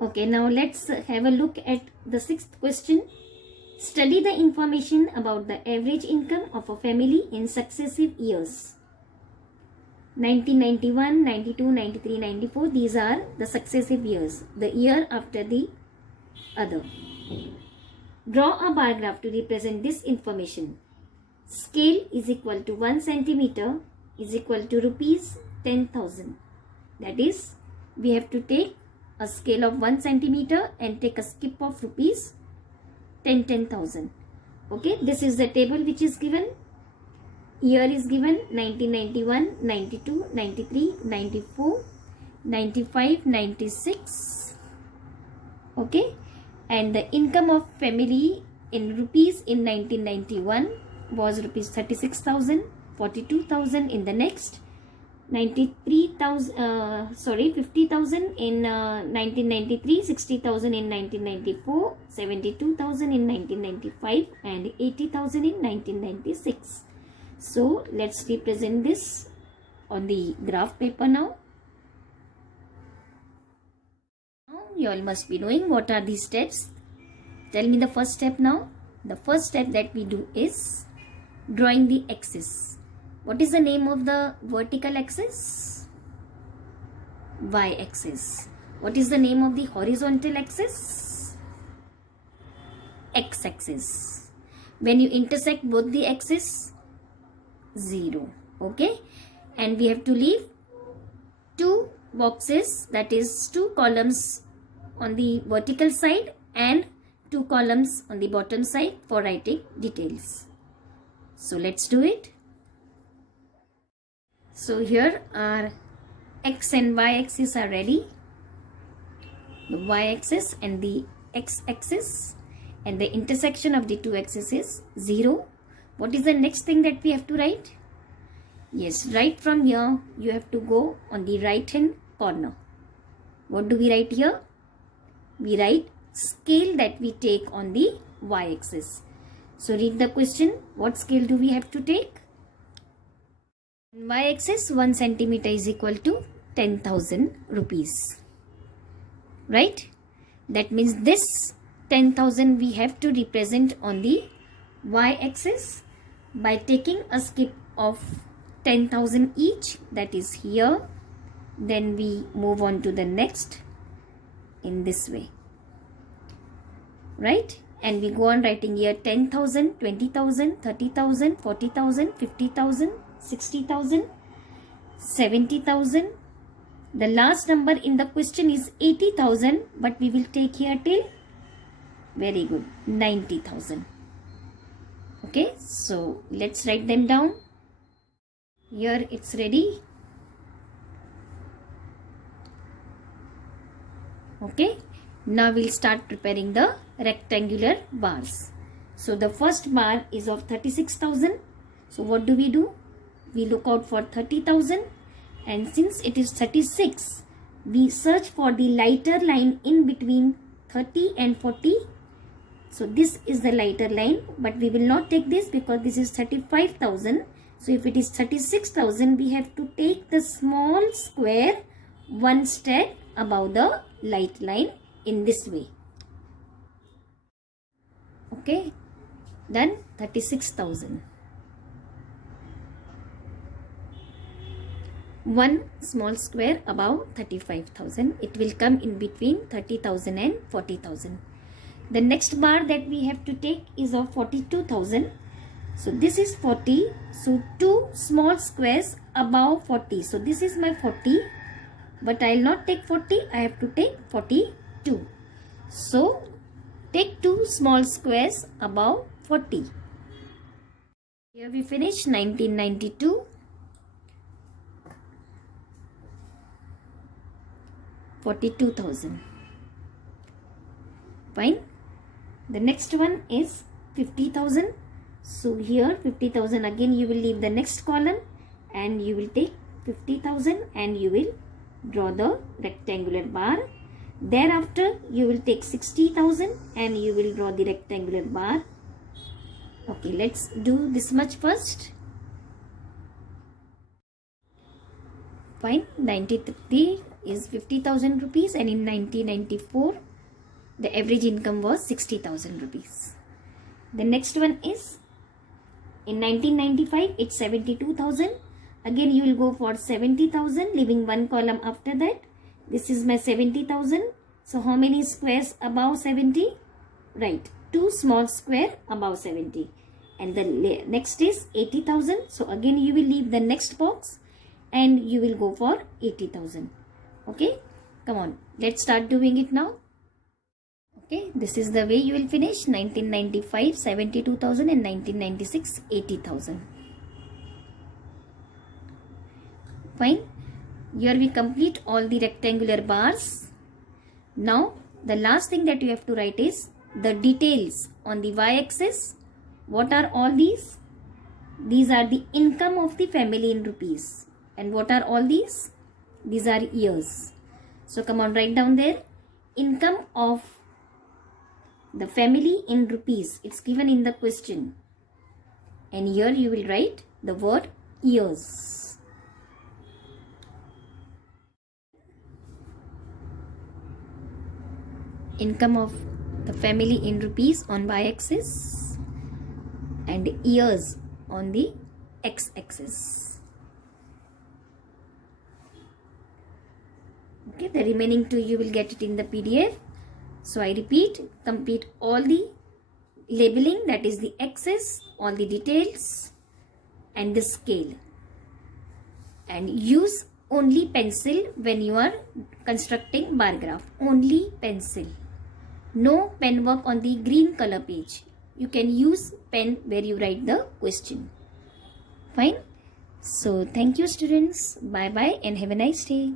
Okay, now let's have a look at the sixth question. Study the information about the average income of a family in successive years. 1991, 92, 93, 94. These are the successive years, the year after the other. Draw a bar graph to represent this information. Scale is equal to 1 centimeter is equal to rupees 10,000. That is, we have to take a scale of 1 centimeter and take a skip of rupees 10,000. Okay, this is the table which is given. Year is given 1991, 92, 93, 94, 95, 96. Okay, and the income of family in rupees in 1991 was rupees 36,000, 42,000 in the next, 50,000 in 1993, 60,000 in 1994, 72,000 in 1995 and 80,000 in 1996. So let's represent this on the graph paper now. Now you all must be knowing what are these steps. Tell me the first step now. The first step that we do is drawing the axis. What is the name of the vertical axis? Y-axis. What is the name of the horizontal axis? X-axis. When you intersect both the axes, 0. Okay, and we have to leave two boxes, that is 2 columns on the vertical side and 2 columns on the bottom side for writing details. So let's do it. So here our x and y axis are ready. The y axis and the x axis, and the intersection of the two axes is 0. What is the next thing that we have to write? Yes, right from here you have to go on the right hand corner. What do we write here? We write scale that we take on the y axis. So read the question. What scale do we have to take? Y axis 1 centimeter is equal to 10,000 rupees. Right? That means this 10,000 we have to represent on the y axis by taking a skip of 10,000 each, that is here. Then we move on to the next in this way. Right? And we go on writing here 10,000, 20,000, 30,000, 40,000, 50,000, 60,000, 70,000. The last number in the question is 80,000, but we will take here till, very good, 90,000. Okay, so let's write them down. Here it's ready. Okay, now we'll start preparing the rectangular bars. So the first bar is of 36,000. So what do? We look out for 30,000, and since it is 36, we search for the lighter line in between 30 and 40. So this is the lighter line, but we will not take this because this is 35,000. So if it is 36,000, we have to take the small square one step above the light line in this way. Okay, then 36,000. One small square above 35,000. It will come in between 30,000 and 40,000. The next bar that we have to take is of 42,000. So this is 40. So 2 small squares above 40. So this is my 40. But I will not take 40. I have to take 42. So take 2 small squares above 40. Here we finish 1992. 42,000. Fine. The next one is 50,000. So here 50,000, again you will leave the next column and you will take 50,000 and you will draw the rectangular bar. Thereafter you will take 60,000 and you will draw the rectangular bar. Okay, let's do this much first. Fine. 93 is 50,000 rupees, and in 1994 the average income was 60,000 rupees. The next one is in 1995 it's 72,000. Again you will go for 70,000, leaving one column after that. This is my 70,000. So how many squares above 70? Right, 2 small square above 70. And the next is 80,000. So again you will leave the next box and you will go for 80,000. Okay, come on, let's start doing it now. Okay, this is the way you will finish. 1995 72,000 and 1996 80,000. Fine. Here we complete all the rectangular bars. Now the last thing that you have to write is the details on the y-axis. What are all these? These are the income of the family in rupees. And what are all these? These are years. So come on, write down there. Income of the family in rupees. It's given in the question. And here you will write the word years. Income of the family in rupees on y-axis and years on the x-axis. Okay, the remaining two you will get it in the PDF. So I repeat, complete all the labeling, that is the axis, all the details and the scale. And use only pencil when you are constructing bar graph. Only pencil. No pen work on the green color page. You can use pen where you write the question. Fine. So thank you students. Bye bye and have a nice day.